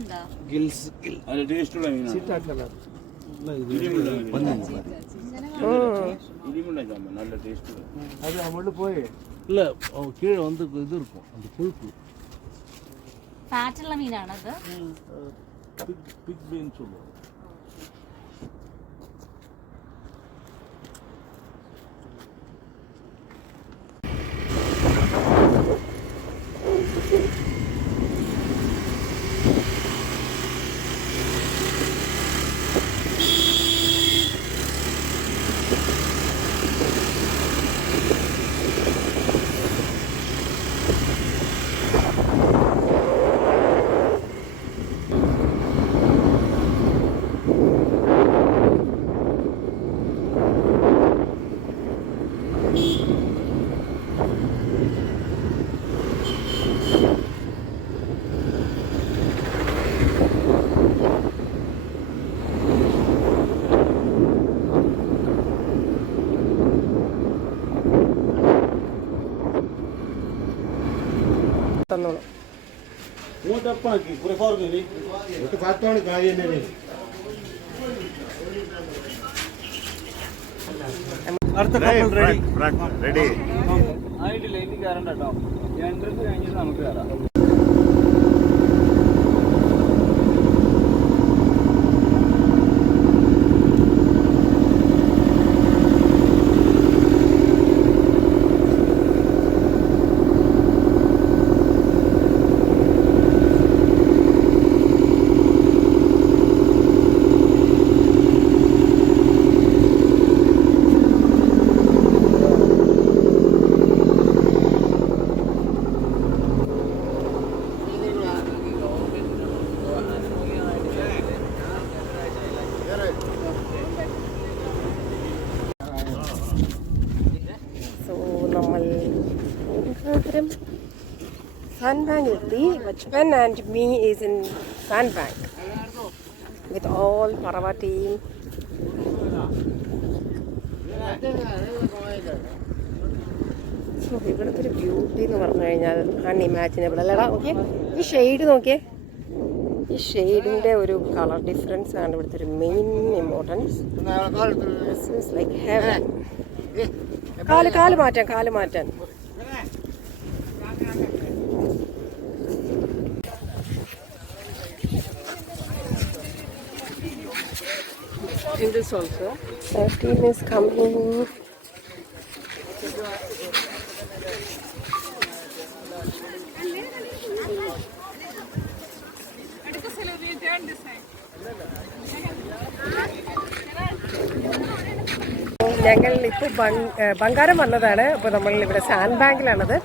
ഉണ്ടോ ഗിൽസ് അത് ടേസ്റ്റ് ഉള്ള മീനാണ് സീറ്റാക്കല്ല ഇരിമുള്ള ഇരിമുള്ള ചാമ്പ നല്ല ടേസ്റ്റ് അത് അങ്ങോട്ട് പോയി ഇല്ല കീഴെ വന്ന് ഇത് ഇരിക്കും അത് പുഴുപ്പ് ഫാറ്റുള്ള മീനാണത് പിഗ് മീൻ ചൊല്ലുക വന്നോളൂ അടുത്ത കപ്പൽ റെഡി ആയിട്ടില്ല ഇനി കയറണ്ട കേട്ടോ എൻട്രൻസ് കഴിഞ്ഞിട്ട് നമുക്ക് കയറാം എത്തി വച്ച്പൻ and me is in sand bank with all Parava team so ഇവിടുത്തെ ഒരു ബ്യൂട്ടി എന്ന് പറഞ്ഞു കഴിഞ്ഞാൽ അൺഇമാജിനബിൾ അല്ലടാ ഓക്കെ ഈ ഷെയ്ഡ് നോക്കിയേ. ഈ ഷെയ്ഡിന്റെ ഒരു കളർ ഡിഫറൻസ് ആണ് ഇവിടുത്തെ ഒരു മെയിൻ ഇമ്പോർട്ടൻസ് ലൈക്ക് ഹെവൻ കാൽ കാൽ മാറ്റാൻ കാൽ മാറ്റാൻ. In this also. Our team is coming. ഞങ്ങൾ ഇപ്പോൾ ബംഗാരം വന്നതാണ് അപ്പോൾ നമ്മൾ ഇവിടെ സാൻഡ് ബാങ്കിലാണത്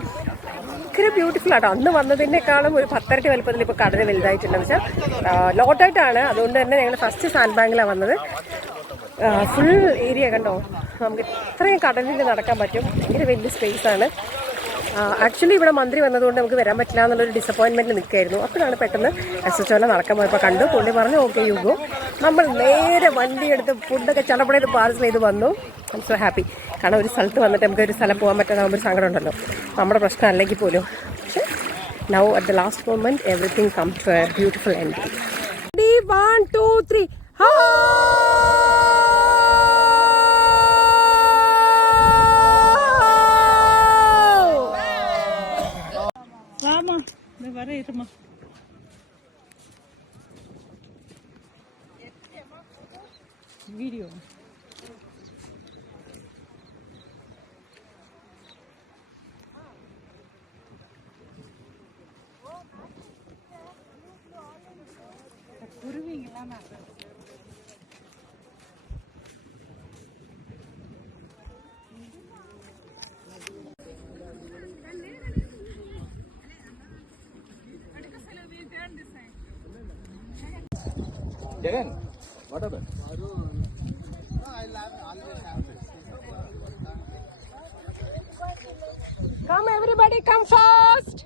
ഭയങ്കര ബ്യൂട്ടിഫുൾ ആട്ടോ. അന്ന് വന്നതിനേക്കാളും ഒരു പത്തരട്ടി വലുപ്പത്തിൽ ഇപ്പോൾ കടൽ വലുതായിട്ടുണ്ടെന്ന് വെച്ചാൽ ലോട്ടായിട്ടാണ്. അതുകൊണ്ട് തന്നെ ഞങ്ങൾ ഫസ്റ്റ് സാൻഡ് ബാങ്കിലാണ് വന്നത്. ഫുൾ ഏരിയ കണ്ടോ? നമുക്ക് ഇത്രയും കടലിൽ നടക്കാൻ പറ്റും. ഭയങ്കര വലിയ സ്പേസ് ആണ്. ആക്ച്വലി ഇവിടെ മന്ത്രി വന്നതുകൊണ്ട് നമുക്ക് വരാൻ പറ്റില്ല എന്നുള്ളൊരു ഡിസപ്പോയിൻമെന്റ് നിൽക്കായിരുന്നു അപ്പോഴാണ് പെട്ടെന്ന് എസ് എച്ച് ഒനെ നടക്കാൻ പോയപ്പോൾ കണ്ടു. പുള്ളി പറഞ്ഞു ഓക്കെ യുഗോ നമ്മൾ നേരെ വണ്ടി എടുത്ത് ഫുഡൊക്കെ ചടപടയിട്ട് പാർസൽ ചെയ്ത് വന്നു. ഐ സോ ഹാപ്പി കാരണം ഒരു സ്ഥലത്ത് വന്നിട്ട് നമുക്ക് ഒരു സ്ഥലം പോകാൻ പറ്റാതാകുമ്പോൾ ഒരു സങ്കടം ഉണ്ടല്ലോ നമ്മുടെ പ്രശ്നം അല്ലെങ്കിൽ പോലും. പക്ഷേ now at the last moment everything come to a beautiful ending one two three വാമ Jagan what are Come everybody, come fast.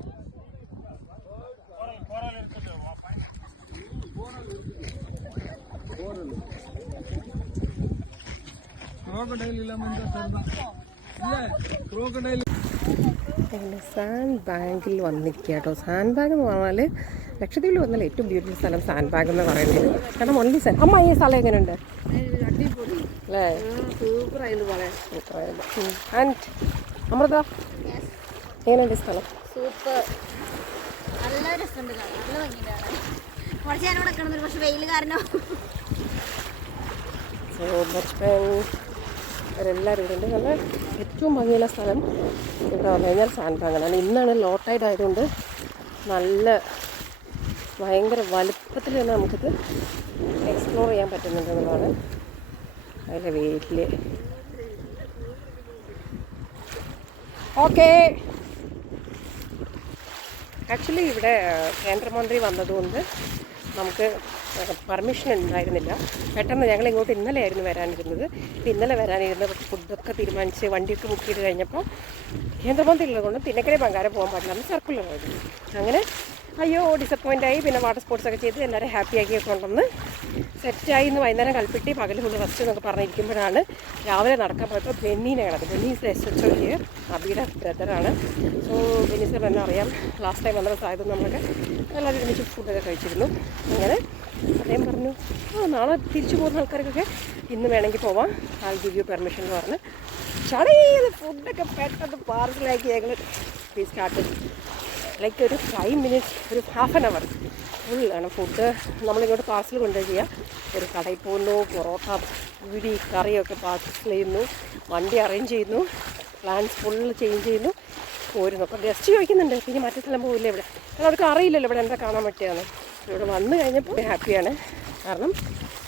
Sand ബാങ്കിൽ വന്നിരിക്കുക കേട്ടോ സാൻഡ് ബാഗ് എന്ന് പറഞ്ഞാൽ ലക്ഷദ്വീപിൽ വന്നാൽ ഏറ്റവും ബ്യൂട്ടിഫുൾ സ്ഥലം സാൻഡ് ബാഗ് എന്ന് പറയുന്നത്. കാരണം ഓൺലി സാൻ അമ്മ ഈ സ്ഥലം എങ്ങനെയുണ്ട് അല്ലേ? ആൻഡ് അമൃത? എങ്ങനെയുണ്ട് സ്ഥലം? സൂപ്പർ നല്ല രസമുണ്ട് നല്ല ഭംഗിയുണ്ട് കാണാൻ. കുറച്ച് നേരം ഇവിടെ കിടന്നു പക്ഷെ വെയിൽ കാരണം. സോ നല്ല ഏറ്റവും ഭംഗിയുള്ള സ്ഥലം ഇവിടെ വന്നു കഴിഞ്ഞാൽ ബാഗാണ് ഇന്നാണ് ലോ ടൈഡ് ആയതുകൊണ്ട് നല്ല ഭയങ്കര വലുപ്പത്തിൽ തന്നെ നമുക്കിത് എക്സ്പ്ലോർ ചെയ്യാൻ പറ്റുന്നുണ്ട് എന്നുള്ളതാണ് അതിന്റെ വീട്ടിൽ ഓക്കേ ആക്ച്വലി ഇവിടെ കേന്ദ്രമന്ത്രി വന്നതുകൊണ്ട് നമുക്ക് പെർമിഷൻ ഉണ്ടായിരുന്നില്ല. പെട്ടെന്ന് ഞങ്ങൾ ഇങ്ങോട്ട് ഇന്നലെ ആയിരുന്നു വരാനിരുന്നത് ഇന്നലെ വരാനിരുന്ന ഫുഡൊക്കെ തീരുമാനിച്ച് വണ്ടിയൊക്കെ ബുക്ക് ചെയ്ത് കഴിഞ്ഞപ്പോൾ കേന്ദ്രമന്ത്രി ഉള്ളതുകൊണ്ട് തിന്നക്കരെ പങ്കാരം പോകാൻ പാടില്ല. സർക്കുലർ ആയിരുന്നു. അങ്ങനെ അയ്യോ ഡിസപ്പോയിന്റ് ആയി. പിന്നെ വാട്ടർ സ്പോർട്സ് ഒക്കെ ചെയ്ത് എല്ലാവരും ഹാപ്പി ആക്കി കൊണ്ടുവന്ന് സെറ്റായി ഇന്ന് വൈകുന്നേരം കൽപ്പിട്ടി പകൽ ഫുള്ള് റെസ്റ്റ് എന്നൊക്കെ പറഞ്ഞിരിക്കുമ്പോഴാണ് രാവിലെ നടക്കാൻ പോയപ്പോൾ ബെന്നീനെ കിടക്കുന്നത് ബെന്നീസ് എസ് എച്ച് ഒക്കെ അബിയുടെ ബ്രദറാണ് സോ ബെന്നീസ് തന്നെ അറിയാം. ലാസ്റ്റ് ടൈം വന്നപ്പോൾ സായത് നമ്മളൊക്കെ എല്ലാവരും ഒരുമിച്ച് ഫുഡൊക്കെ കഴിച്ചിരുന്നു. അങ്ങനെ അദ്ദേഹം പറഞ്ഞു ആ നാളെ തിരിച്ചു പോകുന്ന ആൾക്കാർക്കൊക്കെ ഇന്ന് വേണമെങ്കിൽ പോവാം. ആൾ ഗിവ് യു പെർമിഷൻ എന്ന് പറഞ്ഞ്. ചടയത് ഫുഡൊക്കെ പെട്ടെന്ന് പാർസലാക്കി ഞങ്ങൾ സ്റ്റാർട്ട് ലൈക്ക് ഒരു ഫൈവ് മിനിറ്റ്സ് ഒരു ഹാഫ് ആൻ അവർ ഫുൾ ആണ് ഫുഡ് നമ്മളിങ്ങോട്ട് പാർസൽ കൊണ്ടുപോയി ചെയ്യുക ഒരു കടയിൽ പോകുന്നു പൊറോട്ട പിടി കറിയൊക്കെ പാർസൽ ചെയ്യുന്നു വണ്ടി അറേഞ്ച് ചെയ്യുന്നു പ്ലാൻസ് ഫുള്ള് ചേഞ്ച് ചെയ്യുന്നു. പോരുന്നു. അപ്പോൾ ഗസ്റ്റ് ചോദിക്കുന്നുണ്ട് പിന്നെ മറ്റേ സ്ഥലം പോവില്ല ഇവിടെ? കാരണം അവർക്ക് അറിയില്ലല്ലോ ഇവിടെ എന്താ കാണാൻ പറ്റിയാണ് ഇവിടെ വന്നു കഴിഞ്ഞപ്പോൾ ഹാപ്പിയാണ് കാരണം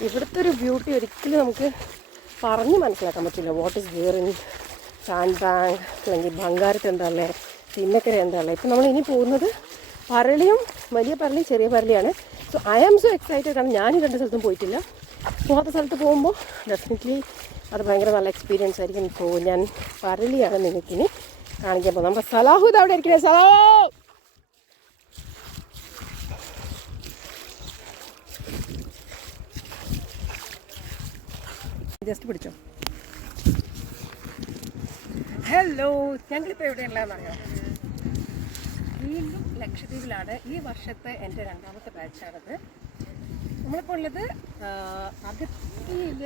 ഇവിടുത്തെ ഒരു ബ്യൂട്ടി ഒരിക്കലും നമുക്ക് പറഞ്ഞ് മനസ്സിലാക്കാൻ പറ്റില്ല. What is in sand bank അല്ലെങ്കിൽ ബംഗാരത്ത് എന്താ ഉള്ളത് ചിന്നക്കര ഇപ്പം നമ്മൾ ഇനി പോകുന്നത് പരളിയും വലിയ പരളിയും ചെറിയ പരളിയാണ്. So I am so excited കാരണം ഞാൻ രണ്ട് സ്ഥലത്തും പോയിട്ടില്ല. പോകാത്ത സ്ഥലത്ത് പോകുമ്പോൾ ഡെഫിനറ്റ്ലി അത് ഭയങ്കര നല്ല എക്സ്പീരിയൻസ് ആയിരിക്കും. സോ ഞാൻ പരളിയാണ് നിങ്ങൾക്കിനി കാണിക്കാൻ പോകുന്നത്. നമ്മുടെ സലാഹുദ് അവിടെ ഇരിക്കുന്നത് സലാഹു! ജസ്റ്റ് പിടിച്ചോ. ഹലോ ഞങ്ങളിപ്പോൾ എവിടെയുള്ളതെന്നറിയാം വീണ്ടും ലക്ഷദ്വീപിലാണ് ഈ വർഷത്തെ എന്റെ രണ്ടാമത്തെ ബാച്ചാണത്. നമ്മളിപ്പോൾ ഉള്ളത് അഗത്തിയിൽ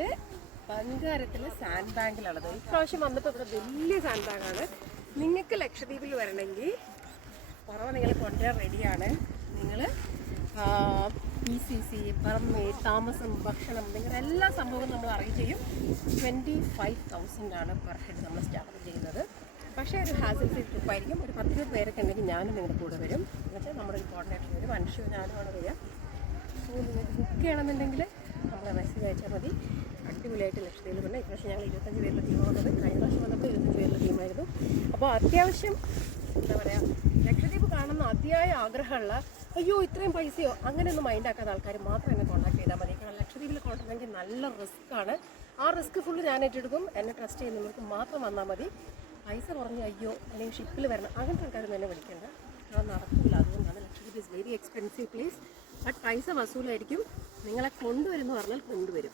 ബംഗാരത്തിൽ സാൻഡ് ബാങ്കിലുള്ളത് ഇപ്രാവശ്യം വന്നപ്പോൾ ഇവിടെ വലിയ സാൻഡ് ബാങ്കാണ് നിങ്ങൾക്ക് ലക്ഷദ്വീപിൽ വരണമെങ്കിൽ കുറവ് നിങ്ങൾ കൊണ്ടുവരാൻ റെഡിയാണ്. നിങ്ങൾ പി സി സി പറമ്പി താമസം ഭക്ഷണം നിങ്ങളുടെ എല്ലാ സംഭവവും നമ്മൾ അറേഞ്ച് ചെയ്യും. ട്വന്റി ഫൈവ് തൗസൻഡാണ് പെർ ഹെഡ് നമ്മൾ സ്റ്റാർട്ട് ചെയ്യുന്നത്. പക്ഷേ ഒരു ഹാസിൽ സീറ്റ് ട്രിപ്പ് ആയിരിക്കും. ഒരു പത്തിരുപത് പേരൊക്കെ ഉണ്ടെങ്കിൽ ഞാനും നിങ്ങളുടെ കൂടെ വരും. എന്നുവെച്ചാൽ നമ്മുടെ ഒരു കോർഡിനേറ്റർ വരും. അനുഷ്യോ ഞാനുമാണ് വരിക. സോ നിങ്ങൾക്ക് ബുക്ക് ചെയ്യണമെന്നുണ്ടെങ്കിൽ നമ്മളെ മെസ്സേജ് അയച്ചാൽ മതി. അടിപൊളിയായിട്ട് ലക്ഷദ്വീപിൽ വന്നു. ഇപ്രാവശ്യം ഞങ്ങൾ ഇരുപത്തഞ്ച് പേരുടെ ടീമാണ് വന്നത്. കഴിഞ്ഞ പ്രാവശ്യം വന്നപ്പോൾ ഇരുപത്തഞ്ച് പേരുടെ ടീമായിരുന്നു അപ്പോൾ അത്യാവശ്യം എന്താ പറയുക ലക്ഷദ്വീപ് കാണുന്ന അതിയായ ആഗ്രഹമുള്ള അയ്യോ ഇത്രയും പൈസയോ? അങ്ങനെയൊന്നും മൈൻഡാക്കാത്ത ആൾക്കാർ മാത്രം എന്നെ കോൺടാക്ട് ചെയ്താൽ മതി. കാരണം ലക്ഷദ്വീപിൽ കൊണ്ടുവരണമെങ്കിൽ നല്ല റിസ്ക് ആണ്. ആ റിസ്ക് ഫുള്ള് ഞാൻ ഏറ്റെടുക്കും. എന്നെ ട്രസ്റ്റ് ചെയ്യുന്നവർക്ക് മാത്രം വന്നാൽ മതി. പൈസ കുറഞ്ഞ അയ്യോ അല്ലെങ്കിൽ ഷിപ്പിൽ വരണം. അങ്ങനത്തെ ആൾക്കാരൊന്നും എന്നെ വിളിക്കേണ്ട. അത് നടക്കില്ല അതുകൊണ്ടാണ് Lakshadweep is very expensive place but പൈസ വസൂലായിരിക്കും. നിങ്ങളെ കൊണ്ടുവരുമെന്ന് പറഞ്ഞാൽ കൊണ്ടുവരും.